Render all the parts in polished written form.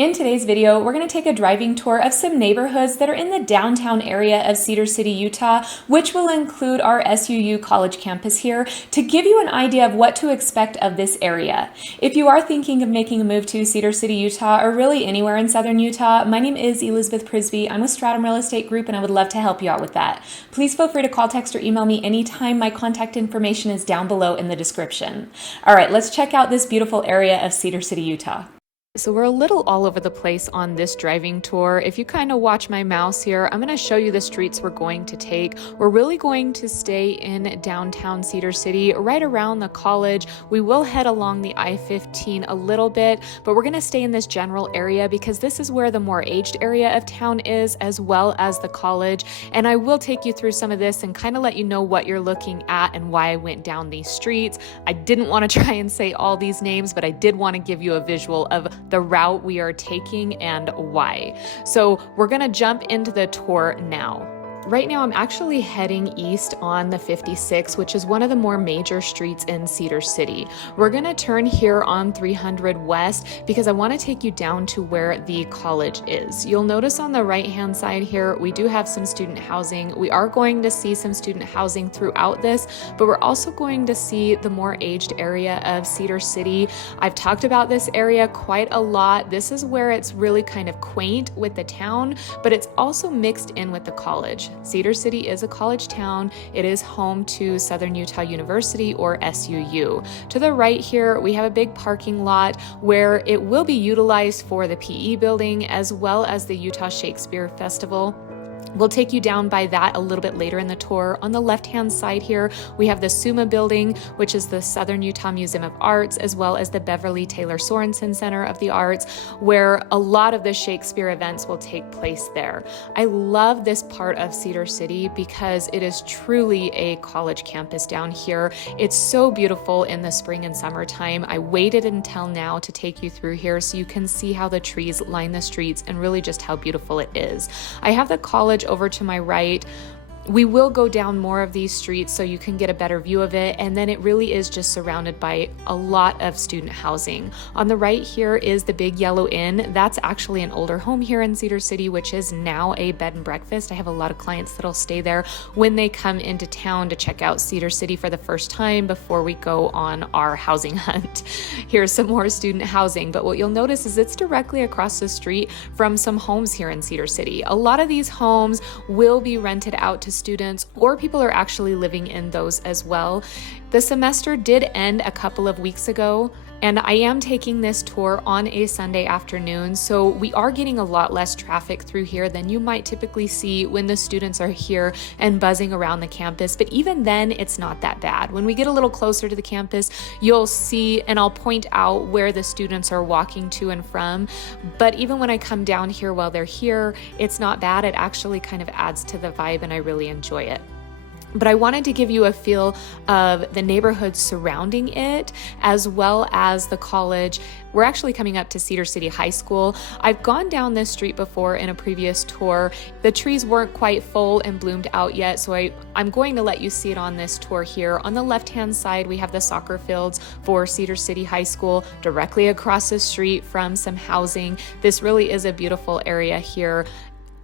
In today's video, we're going to take a driving tour of some neighborhoods that are in the downtown area of Cedar City, Utah, which will include our SUU college campus here to give you an idea of what to expect of this area. If you are thinking of making a move to Cedar City, Utah, or really anywhere in southern Utah, my name is Elizabeth Prisbrey. I'm with Stratum Real Estate Group and I would love to help you out with that. Please feel free to call, text, or email me anytime. My contact information is down below in the description. All right, let's check out this beautiful area of Cedar City, Utah. So we're a little all over the place on this driving tour. If you kind of watch my mouse here, I'm going to show you the streets we're going to take. We're really going to stay in downtown Cedar City, right around the college. We will head along the I-15 a little bit, but we're going to stay in this general area because this is where the more aged area of town is, as well as the college. And I will take you through some of this and kind of let you know what you're looking at and why I went down these streets. I didn't want to try and say all these names, but I did want to give you a visual of the route we are taking and why. So we're going to jump into the tour now. Right now, I'm actually heading east on the 56, which is one of the more major streets in Cedar City. We're going to turn here on 300 West because I want to take you down to where the college is. You'll notice on the right-hand side here, we do have some student housing. We are going to see some student housing throughout this, but we're also going to see the more aged area of Cedar City. I've talked about this area quite a lot. This is where it's really kind of quaint with the town, but it's also mixed in with the college. Cedar City is a college town. It is home to Southern Utah University, or SUU. To the right here, we have a big parking lot where it will be utilized for the PE building as well as the Utah Shakespeare Festival. We'll take you down by that a little bit later in the tour. On the left-hand side here, we have the SUMA building, which is the Southern Utah Museum of Arts, as well as the Beverly Taylor Sorensen Center of the Arts, where a lot of the Shakespeare events will take place there. I love this part of Cedar City because it is truly a college campus down here. It's so beautiful in the spring and summertime. I waited until now to take you through here so you can see how the trees line the streets and really just how beautiful it is. I have the college over to my right. We will go down more of these streets so you can get a better view of it, and then it really is just surrounded by a lot of student housing. On the right here is the Big Yellow Inn. That's actually an older home here in Cedar City, which is now a bed and breakfast. I have a lot of clients that'll stay there when they come into town to check out Cedar City for the first time before we go on our housing hunt. Here's some more student housing, but what you'll notice is it's directly across the street from some homes here in Cedar City. A lot of these homes will be rented out to students, or people are actually living in those as well. The semester did end a couple of weeks ago, and I am taking this tour on a Sunday afternoon, so we are getting a lot less traffic through here than you might typically see when the students are here and buzzing around the campus. But even then, it's not that bad. When we get a little closer to the campus, you'll see, and I'll point out where the students are walking to and from. But even when I come down here while they're here, it's not bad. It actually kind of adds to the vibe, and I really enjoy it. But I wanted to give you a feel of the neighborhood surrounding it, as well as the college. We're actually coming up to Cedar City High School. I've gone down this street before in a previous tour. The trees weren't quite full and bloomed out yet, so I'm going to let you see it on this tour here. On the left-hand side, we have the soccer fields for Cedar City High School, directly across the street from some housing. This really is a beautiful area here.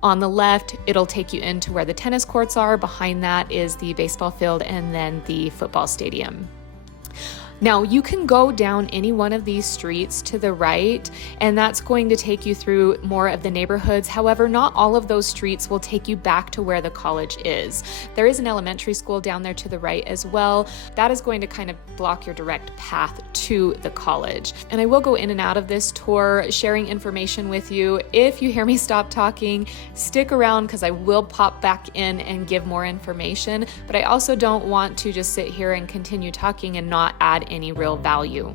On the left, it'll take you into where the tennis courts are. Behind that is the baseball field and then the football stadium. Now, you can go down any one of these streets to the right, and that's going to take you through more of the neighborhoods. However, not all of those streets will take you back to where the college is. There is an elementary school down there to the right as well. That is going to kind of block your direct path to the college. And I will go in and out of this tour, sharing information with you. If you hear me stop talking, stick around because I will pop back in and give more information. But I also don't want to just sit here and continue talking and not add any real value.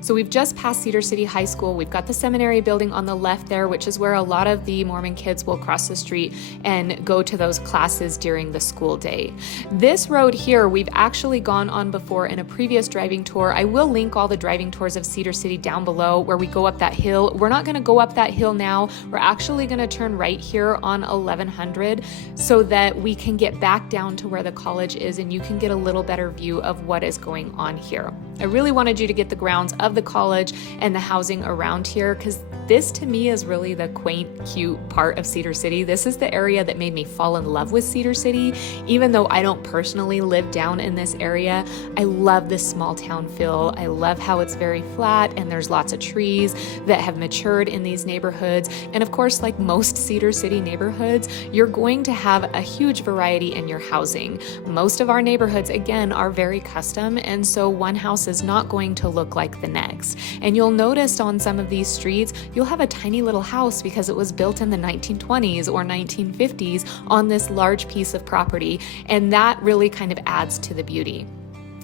So we've just passed Cedar City High School. We've got the seminary building on the left there, which is where a lot of the Mormon kids will cross the street and go to those classes during the school day. This road here, we've actually gone on before in a previous driving tour. I will link all the driving tours of Cedar City down below where we go up that hill. We're not gonna go up that hill now. We're actually gonna turn right here on 1100 so that we can get back down to where the college is and you can get a little better view of what is going on here. I really wanted you to get the grounds of the college and the housing around here, because this to me is really the quaint, cute part of Cedar City. This is the area that made me fall in love with Cedar City. Even though I don't personally live down in this area, I love this small town feel. I love how it's very flat and there's lots of trees that have matured in these neighborhoods. And of course, like most Cedar City neighborhoods, you're going to have a huge variety in your housing. Most of our neighborhoods, again, are very custom, and so one house is not going to look like the next. And you'll notice on some of these streets, you'll have a tiny little house because it was built in the 1920s or 1950s on this large piece of property, and that really kind of adds to the beauty.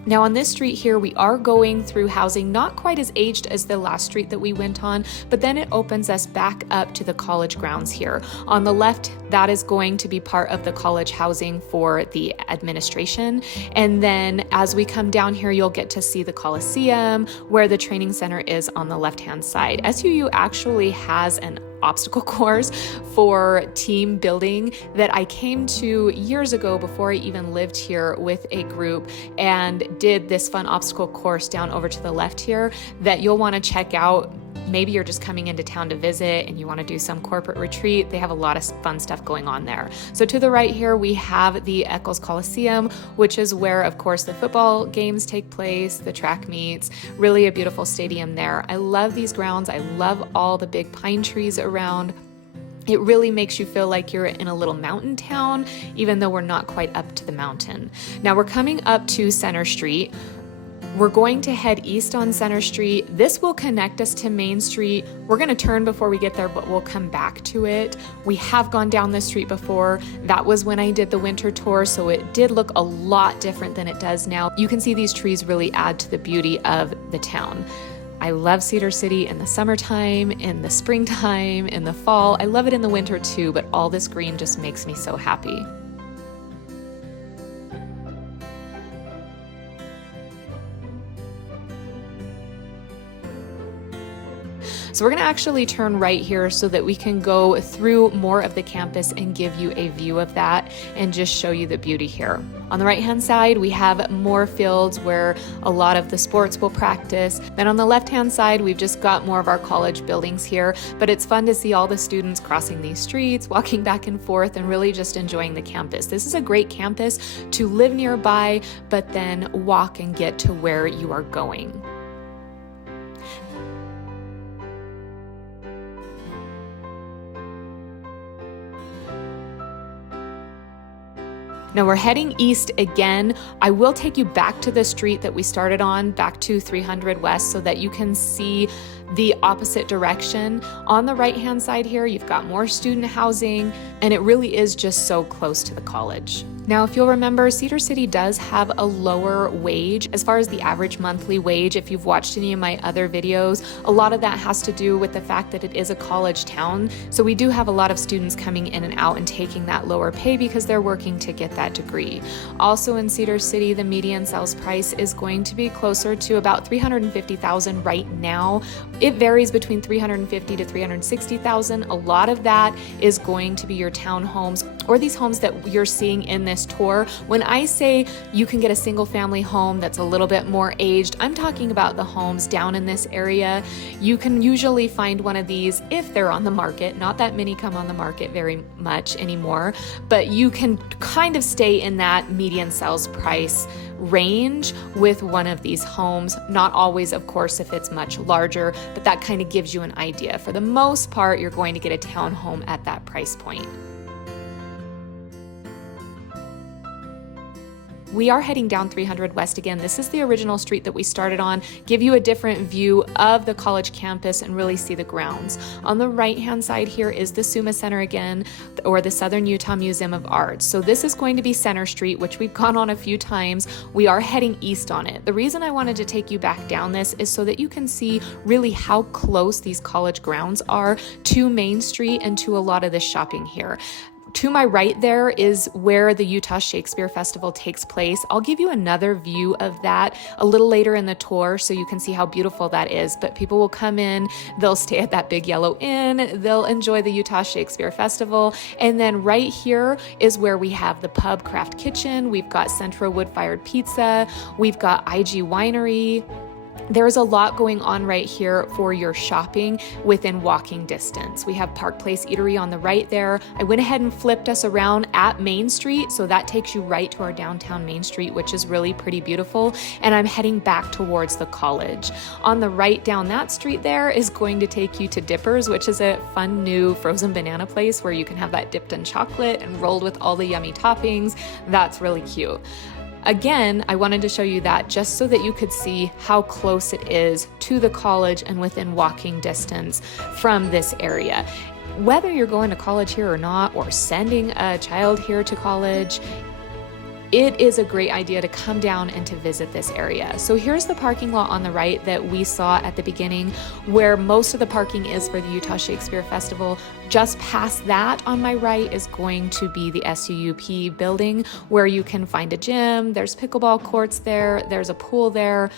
Now on this street here, we are going through housing not quite as aged as the last street that we went on, but then it opens us back up to the college grounds here. On the left, that is going to be part of the college housing for the administration. And then as we come down here, you'll get to see the Coliseum, where the training center is on the left-hand side. SUU actually has an obstacle course for team building that I came to years ago before I even lived here with a group, and did this fun obstacle course down over to the left here that you'll want to check out. Maybe you're just coming into town to visit and you want to do some corporate retreat. They have a lot of fun stuff going on there. So to the right here, we have the Eccles Coliseum, which is where, of course, the football games take place, the track meets, really a beautiful stadium there. I love these grounds. I love all the big pine trees around. It really makes you feel like you're in a little mountain town, even though we're not quite up to the mountain. Now we're coming up to Center Street. We're going to head east on Center Street. This will connect us to Main Street. We're going to turn before we get there, but we'll come back to it. We have gone down this street before. That was when I did the winter tour, so it did look a lot different than it does now. You can see these trees really add to the beauty of the town. I love Cedar City in the summertime, in the springtime, in the fall. I love it in the winter too, but all this green just makes me so happy. So we're going to actually turn right here so that we can go through more of the campus and give you a view of that and just show you the beauty here. On the right hand side, we have more fields where a lot of the sports will practice. Then on the left hand side, we've just got more of our college buildings here, but it's fun to see all the students crossing these streets, walking back and forth, and really just enjoying the campus. This is a great campus to live nearby, but then walk and get to where you are going. Now we're heading east again. I will take you back to the street that we started on, back to 300 West, so that you can see the opposite direction. On the right-hand side here, you've got more student housing, and it really is just so close to the college. Now, if you'll remember, Cedar City does have a lower wage as far as the average monthly wage. If you've watched any of my other videos, a lot of that has to do with the fact that it is a college town. So we do have a lot of students coming in and out and taking that lower pay because they're working to get that degree. Also in Cedar City, the median sales price is going to be closer to about $350,000 right now. It varies between $350,000 to $360,000. A lot of that is going to be your townhomes or these homes that you're seeing in this tour. When I say you can get a single family home that's a little bit more aged, I'm talking about the homes down in this area. You can usually find one of these if they're on the market. Not that many come on the market very much anymore, but you can kind of stay in that median sales price range with one of these homes. Not always, of course, if it's much larger, but that kind of gives you an idea. For the most part, you're going to get a townhome at that price point. We are heading down 300 West again. This is the original street that we started on, give you a different view of the college campus and really see the grounds. On the right-hand side here is the SUMA Center again, or the Southern Utah Museum of Art. So this is going to be Center Street, which we've gone on a few times. We are heading east on it. The reason I wanted to take you back down this is so that you can see really how close these college grounds are to Main Street and to a lot of the shopping here. To my right there is where the Utah Shakespeare Festival takes place. I'll give you another view of that a little later in the tour so you can see how beautiful that is. But people will come in, they'll stay at that Big Yellow Inn, they'll enjoy the Utah Shakespeare Festival. And then right here is where we have the Pub Craft Kitchen. We've got Central Wood Fired Pizza. We've got IG Winery. There's a lot going on right here for your shopping within walking distance. We have Park Place Eatery on the right there. I went ahead and flipped us around at Main Street, so that takes you right to our downtown Main Street, which is really pretty beautiful, and I'm heading back towards the college. On the right down that street there is going to take you to Dippers, which is a fun new frozen banana place where you can have that dipped in chocolate and rolled with all the yummy toppings. That's really cute. Again, I wanted to show you that just so that you could see how close it is to the college and within walking distance from this area. Whether you're going to college here or not, or sending a child here to college, it is a great idea to come down and to visit this area. So here's the parking lot on the right that we saw at the beginning, where most of the parking is for the Utah Shakespeare Festival. Just past that on my right is going to be the SUUP building, where you can find a gym. There's pickleball courts there. There's a pool there.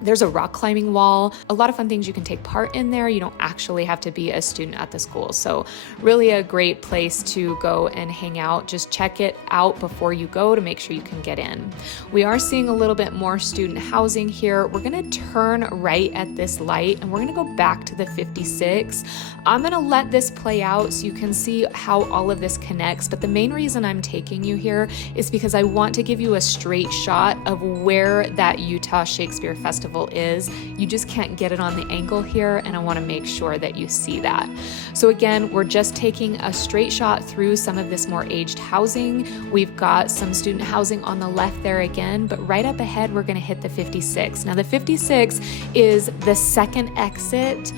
There's a rock climbing wall, a lot of fun things you can take part in there. You don't actually have to be a student at the school. So really a great place to go and hang out. Just check it out before you go to make sure you can get in. We are seeing a little bit more student housing here. We're gonna turn right at this light and we're gonna go back to the 56. I'm gonna let this play out so you can see how all of this connects. But the main reason I'm taking you here is because I want to give you a straight shot of where that Utah Shakespeare Festival is. You just can't get it on the angle here, and I want to make sure that you see that. So again, we're just taking a straight shot through some of this more aged housing. We've got some student housing on the left there again, but right up ahead, we're going to hit the 56. Now the 56 is the second exit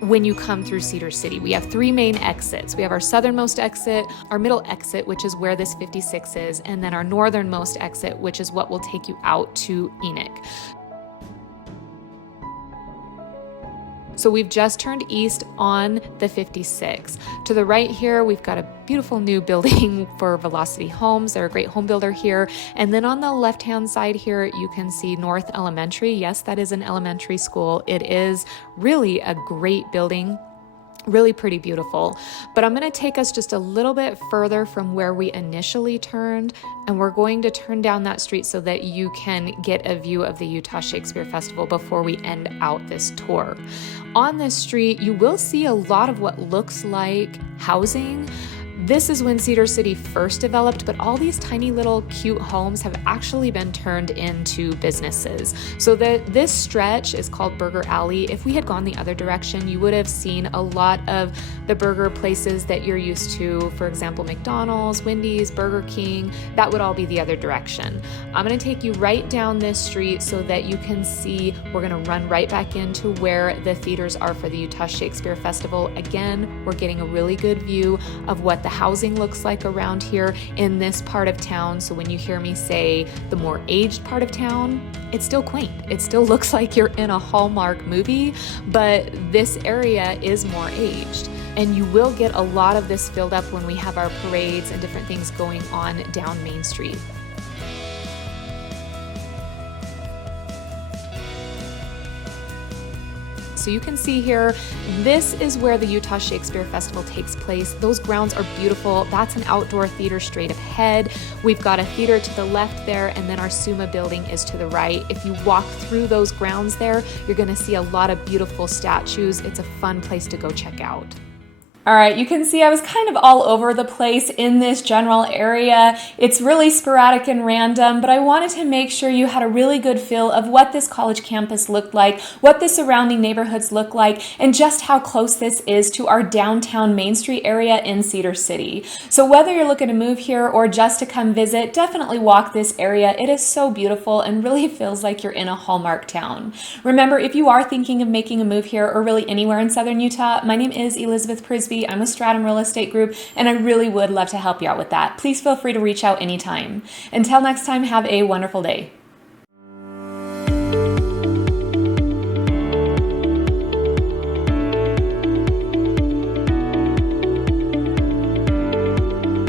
when you come through Cedar City. We have three main exits. We have our southernmost exit, our middle exit, which is where this 56 is, and then our northernmost exit, which is what will take you out to Enoch. So we've just turned east on the 56. To the right here, we've got a beautiful new building for Velocity Homes. They're a great home builder here. And then on the left-hand side here, you can see North Elementary. Yes, that is an elementary school. It is really a great building. Really pretty beautiful. But I'm going to take us just a little bit further from where we initially turned, and we're going to turn down that street so that you can get a view of the Utah Shakespeare Festival before we end out this tour. On this street, you will see a lot of what looks like housing. This is when Cedar City first developed, but all these tiny little cute homes have actually been turned into businesses. So this stretch is called Burger Alley. If we had gone the other direction, you would have seen a lot of the burger places that you're used to. For example, McDonald's, Wendy's, Burger King, that would all be the other direction. I'm gonna take you right down this street so that you can see, we're gonna run right back into where the theaters are for the Utah Shakespeare Festival. Again, we're getting a really good view of what the housing looks like around here in this part of town. So when you hear me say the more aged part of town, it's still quaint. It still looks like you're in a Hallmark movie, but this area is more aged. And you will get a lot of this filled up when we have our parades and different things going on down Main Street. So you can see here, this is where the Utah Shakespeare Festival takes place. Those grounds are beautiful. That's an outdoor theater straight ahead. We've got a theater to the left there, and then our SUMA building is to the right. If you walk through those grounds there, you're gonna see a lot of beautiful statues. It's a fun place to go check out. All right, you can see I was kind of all over the place in this general area. It's really sporadic and random, but I wanted to make sure you had a really good feel of what this college campus looked like, what the surrounding neighborhoods look like, and just how close this is to our downtown Main Street area in Cedar City. So whether you're looking to move here or just to come visit, definitely walk this area. It is so beautiful and really feels like you're in a Hallmark town. Remember, if you are thinking of making a move here or really anywhere in Southern Utah, my name is Elizabeth Prisbrey. I'm with Stratum Real Estate Group, and I really would love to help you out with that. Please feel free to reach out anytime. Until next time, have a wonderful day.